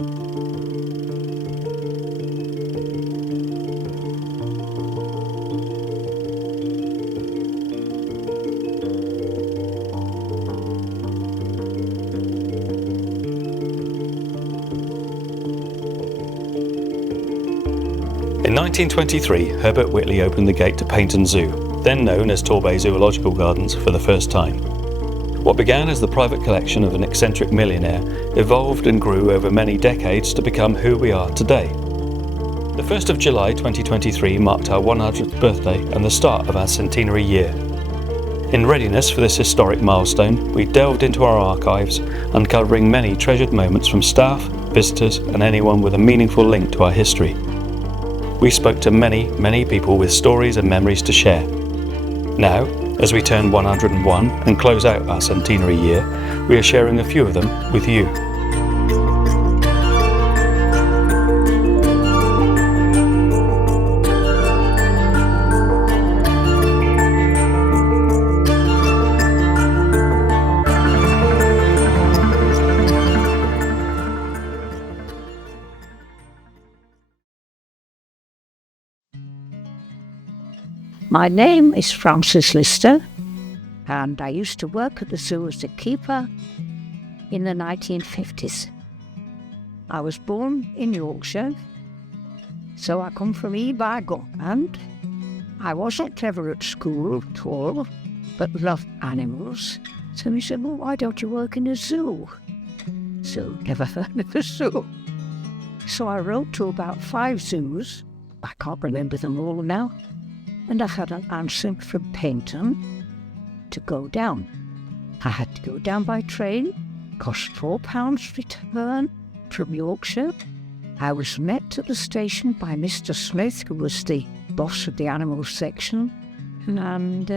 In 1923, Herbert Whitley opened the gate to Paignton Zoo, then known as Torbay Zoological Gardens, for the first time. What began as the private collection of an eccentric millionaire evolved and grew over many decades to become who we are today. The 1st of July 2023 marked our 100th birthday and the start of our centenary year. In readiness for this historic milestone, we delved into our archives, uncovering many treasured moments from staff, visitors, and anyone with a meaningful link to our history. We spoke to many people with stories and memories to share. Now, as we turn 101 and close out our centenary year, we are sharing a few of them with you. My name is Frances Lister, and I used to work at the zoo as a keeper in the 1950s. I was born in Yorkshire, so I come from and I wasn't clever at school at all, but loved animals. So he said, well, why don't you work in a zoo? So never heard of a zoo. So I wrote to about 5 zoos. I can't remember them all now. And I had an answer from Paignton to go down. I had to go down by train, cost £4 return from Yorkshire. I was met at the station by Mr. Smith, who was the boss of the animal section, and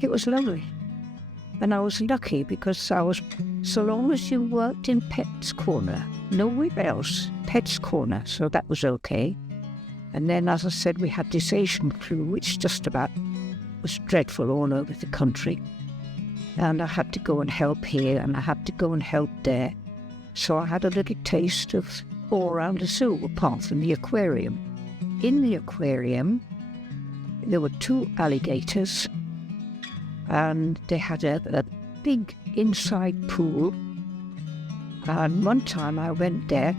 it was lovely. And I was lucky because so long as you worked in Pet's Corner, nowhere else, Pet's Corner, so that was okay. And then, as I said, we had this Asian flu, which just about was dreadful all over the country. And I had to go and help here, and I had to go and help there. So I had a little taste of all around the zoo, apart from the aquarium. In the aquarium, there were 2 alligators, and they had a big inside pool. And one time I went there,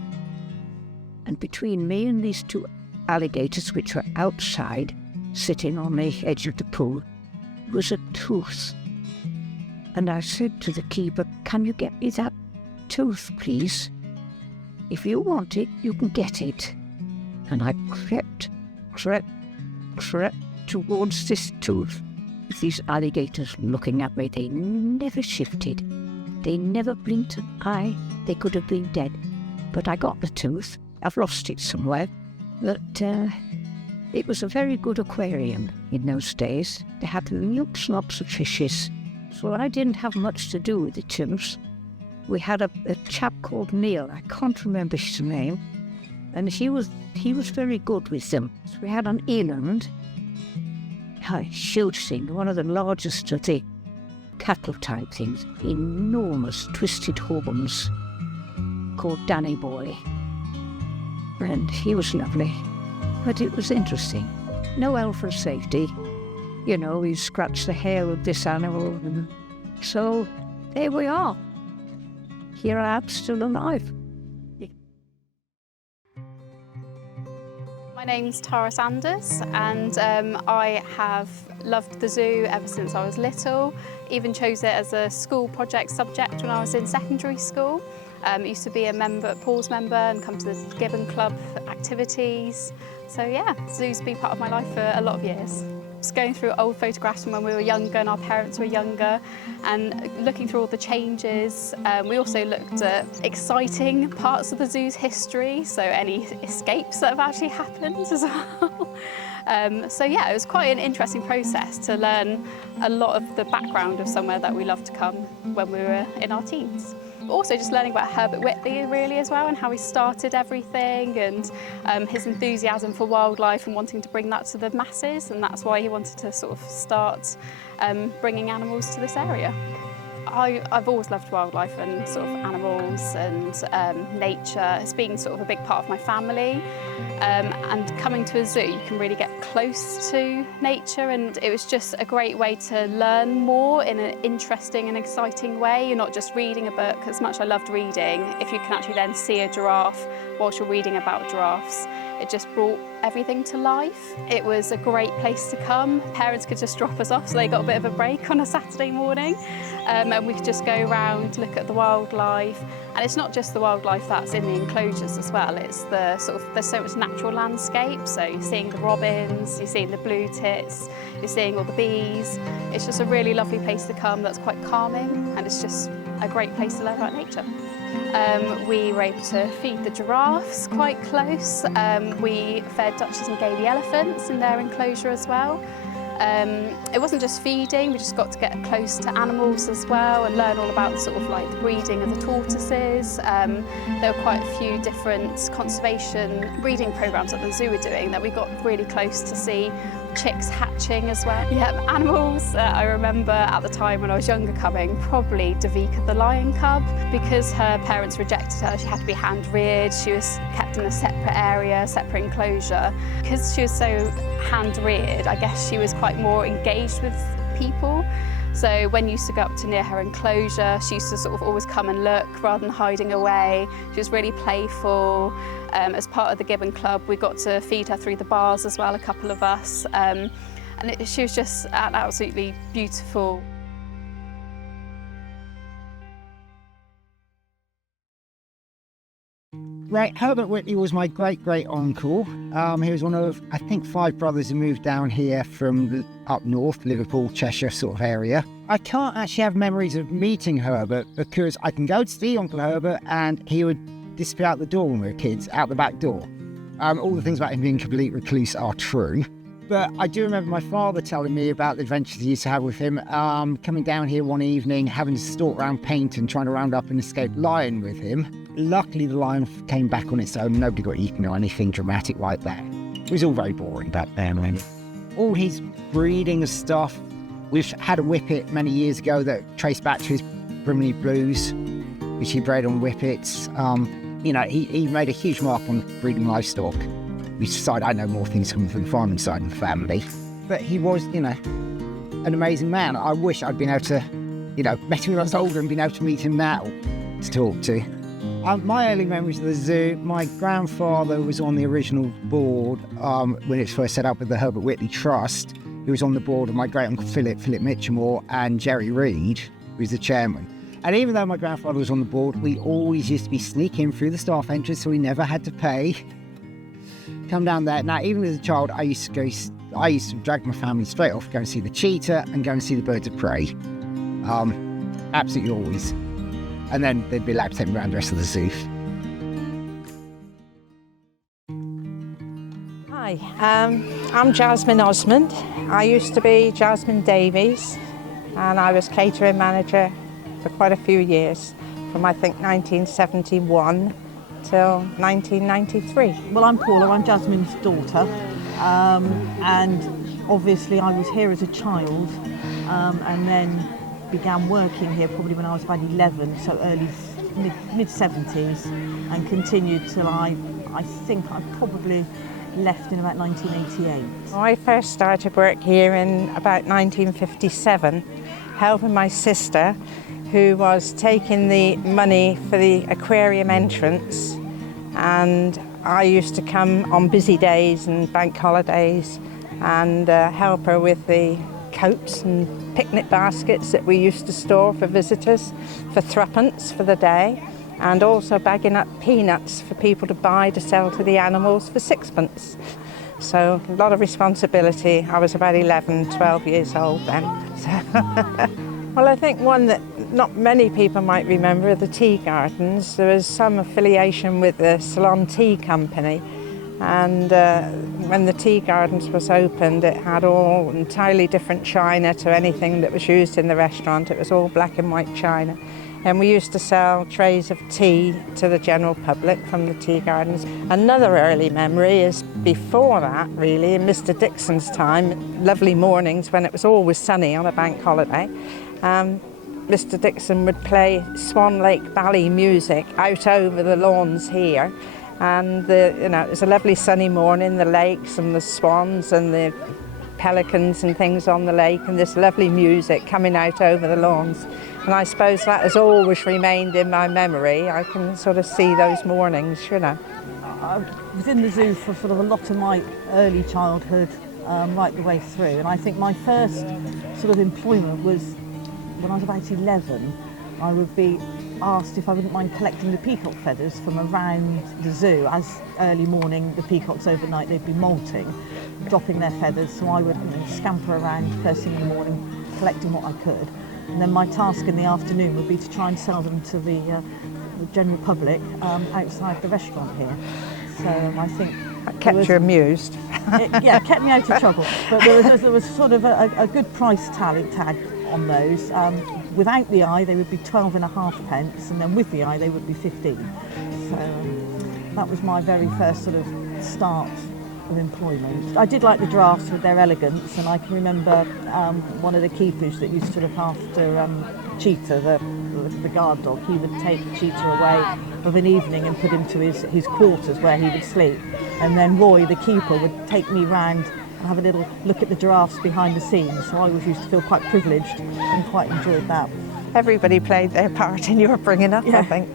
and between me and these 2 alligators, which were outside, sitting on the edge of the pool, was a tooth. And I said to the keeper, can you get me that tooth, please? If you want it, you can get it. And I crept towards this tooth, with these alligators looking at me. They never shifted. They never blinked an eye. They could have been dead. But I got the tooth. I've lost it somewhere. But it was a very good aquarium in those days. They had lots of fishes. So I didn't have much to do with the chimps. We had a chap called Neil, I can't remember his name, and he was very good with them. So we had an eland, a huge thing, one of the largest of the cattle type things, enormous twisted horns, called Danny Boy. And he was lovely, but it was interesting. No health and safety. You know, we scratched the hair of this animal, and so there we are. Here I am, still alive. My name's Tara Sanders, and I have loved the zoo ever since I was little. Even chose it as a school project subject when I was in secondary school. Used to be a Paws member and come to the Gibbon Club activities. So yeah, zoo's been part of my life for a lot of years. Just going through old photographs from when we were younger and our parents were younger, and looking through all the changes. We also looked at exciting parts of the zoo's history, so any escapes that have actually happened as well. So yeah, it was quite an interesting process to learn a lot of the background of somewhere that we loved to come when we were in our teens. Also just learning about Herbert Whitley really as well, and how he started everything, and his enthusiasm for wildlife and wanting to bring that to the masses, and that's why he wanted to sort of start bringing animals to this area. I've always loved wildlife and sort of animals and nature. It's been sort of a big part of my family. And coming to a zoo, you can really get close to nature, and it was just a great way to learn more in an interesting and exciting way. You're not just reading a book. As much as I loved reading, if you can actually then see a giraffe whilst you're reading about giraffes, it just brought everything to life. It was a great place to come. Parents could just drop us off, so they got a bit of a break on a Saturday morning. And we could just go around, look at the wildlife. And it's not just the wildlife that's in the enclosures as well, it's the sort of, there's so much natural landscape. So you're seeing the robins, you're seeing the blue tits, you're seeing all the bees. It's just a really lovely place to come that's quite calming, and it's just a great place to learn about nature. We were able to feed the giraffes quite close. We fed Duchess and Gailey elephants in their enclosure as well. It wasn't just feeding, we just got to get close to animals as well and learn all about sort of like the breeding of the tortoises. There were quite a few different conservation breeding programs that the zoo were doing that we got really close to see chicks hatching as well. Yeah, animals, I remember at the time when I was younger coming, probably Davika the lion cub, because her parents rejected her. She had to be hand reared, she was kept in a separate area, separate enclosure. Because she was so hand reared, I guess she was quite more engaged with people. So when you used to go up to near her enclosure, she used to sort of always come and look rather than hiding away. She was really playful. As part of the Gibbon Club, we got to feed her through the bars as well, a couple of us. She was just absolutely beautiful. Right, Herbert Whitley was my great-great-uncle. He was one of, I think, 5 brothers who moved down here from up north, Liverpool, Cheshire sort of area. I can't actually have memories of meeting Herbert because I can go to see Uncle Herbert and he would disappear out the door when we were kids, out the back door. All the things about him being a complete recluse are true. But I do remember my father telling me about the adventures he used to have with him, coming down here one evening, having to stalk around Paignton, trying to round up an escaped lion with him. Luckily, the lion came back on its own. Nobody got eaten or anything dramatic like that. It was all very boring back then. All his breeding of stuff. We've had a whippet many years ago that traced back to his Brimley Blues, which he bred on whippets. He made a huge mark on breeding livestock. We decided I know more things coming from the farming side of the family. But he was, an amazing man. I wish I'd been able to, met him when I was older and been able to meet him now to talk to. My early memories of the zoo, my grandfather was on the original board when it was first set up with the Herbert Whitley Trust. He was on the board with my great-uncle Philip Mitchamore, and Jerry Reed, who was the chairman. And even though my grandfather was on the board, we always used to be sneaking through the staff entrance, so we never had to pay. Come down there. Now, even as a child, I used to drag my family straight off, go and see the cheetah and go and see the birds of prey. Absolutely always. And then they'd be allowed to take me around the rest of the zoo. Hi, I'm Jasmine Osmond. I used to be Jasmine Davies, and I was catering manager for quite a few years, from I think 1971 till 1993. Well, I'm Paula, I'm Jasmine's daughter, and obviously I was here as a child, and then began working here probably when I was about 11, so mid-70s, and continued till I think I probably left in about 1988. I first started work here in about 1957, helping my sister, who was taking the money for the aquarium entrance, and I used to come on busy days and bank holidays and help her with the coats and picnic baskets that we used to store for visitors for threepence for the day, and also bagging up peanuts for people to buy to sell to the animals for sixpence. So a lot of responsibility. I was about 11, 12 years old then. Well, I think one that not many people might remember are the tea gardens. There was some affiliation with the Ceylon Tea Company, and when the tea gardens was opened, it had all entirely different china to anything that was used in the restaurant. It was all black and white china. And we used to sell trays of tea to the general public from the tea gardens. Another early memory is before that, really, in Mr. Dixon's time, lovely mornings when it was always sunny on a bank holiday. Mr Dixon would play Swan Lake Ballet music out over the lawns here, and it was a lovely sunny morning, the lakes and the swans and the pelicans and things on the lake, and this lovely music coming out over the lawns. And I suppose that has always remained in my memory. I can sort of see those mornings, I was in the zoo for sort of a lot of my early childhood, right the way through, and I think my first sort of employment was when I was about 11. I would be asked if I wouldn't mind collecting the peacock feathers from around the zoo. As early morning, the peacocks overnight, they'd be molting, dropping their feathers, so I would scamper around first thing in the morning, collecting what I could. And then my task in the afternoon would be to try and sell them to the general public outside the restaurant here. So I think that kept you amused. It kept me out of trouble. But there was sort of a good price tag on those. Without the eye, they would be 12.5 pence, and then with the eye, they would be 15. So that was my very first sort of start of employment. I did like the giraffes with their elegance, and I can remember one of the keepers that used to look after Cheetah, the guard dog. He would take Cheetah away of an evening and put him to his quarters where he would sleep, and then Roy, the keeper, would take me round and have a little look at the giraffes behind the scenes, so I always used to feel quite privileged and quite enjoyed that. Everybody played their part in your bringing up, yeah. I think.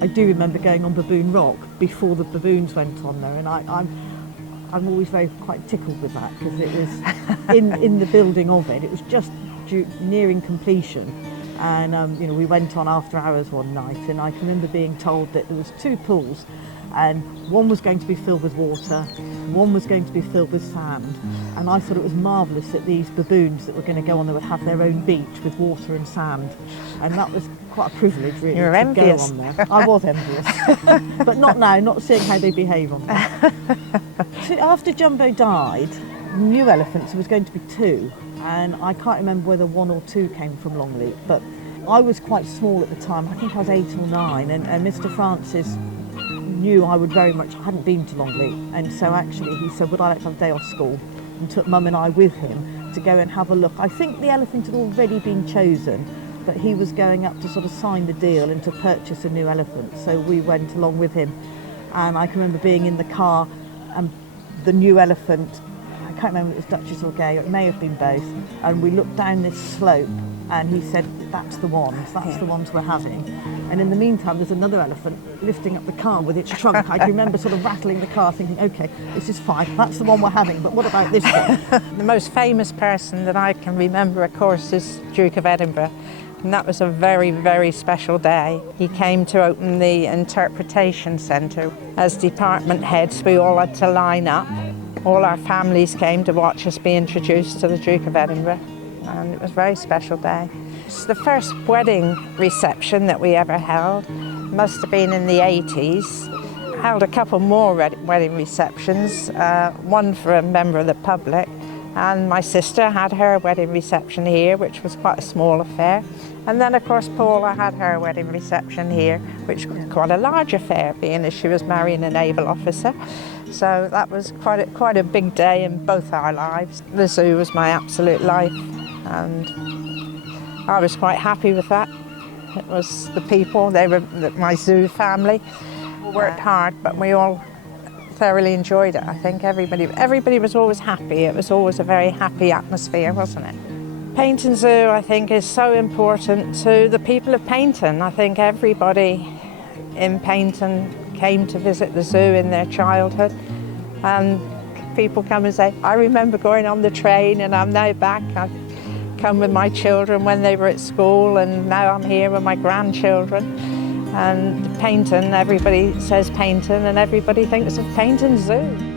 I do remember going on Baboon Rock before the baboons went on there, and I'm always quite tickled with that, because it was in the building of it. It was just nearing completion, and we went on after hours one night, and I can remember being told that there was 2 pools, and one was going to be filled with water, one was going to be filled with sand, and I thought it was marvellous that these baboons that were going to go on there would have their own beach with water and sand, and that was quite a privilege, really. You're to envious. Go on there. I was envious, but not now, not seeing how they behave on there. So after Jumbo died, new elephants, there was going to be 2, and I can't remember whether 1 or 2 came from Longleat, but I was quite small at the time. I think I was 8 or 9, and Mr Francis knew I hadn't been to Longleat, and so actually he said, would I like to have a day off school, and took Mum and I with him to go and have a look. I think the elephant had already been chosen, but he was going up to sort of sign the deal and to purchase a new elephant, so we went along with him. And I can remember being in the car, and the new elephant, I can't remember if it was Duchess or Gay, it may have been both, and we looked down this slope, and he said, that's the ones, the ones we're having. And in the meantime, there's another elephant lifting up the car with its trunk. I can remember sort of rattling the car thinking, okay, this is fine, that's the one we're having, but what about this one? The most famous person that I can remember, of course, is Duke of Edinburgh. And that was a very, very special day. He came to open the interpretation centre. As department heads, we all had to line up. All our families came to watch us be introduced to the Duke of Edinburgh, and it was a very special day. It's the first wedding reception that we ever held. Must have been in the 80s. Held a couple more wedding receptions, one for a member of the public, and my sister had her wedding reception here, which was quite a small affair. And then, of course, Paula had her wedding reception here, which was quite a large affair, being as she was marrying a naval officer. So that was quite a big day in both our lives. The zoo was my absolute life, and I was quite happy with that. It was the people, they were my zoo family. We worked hard, but we all thoroughly enjoyed it. I think everybody was always happy. It was always a very happy atmosphere, wasn't it? Paignton Zoo, I think, is so important to the people of Paignton. I think everybody in Paignton came to visit the zoo in their childhood, and people come and say, I remember going on the train and I'm now back. I've come with my children when they were at school, and now I'm here with my grandchildren. And Paignton, everybody says Paignton and everybody thinks of Paignton Zoo.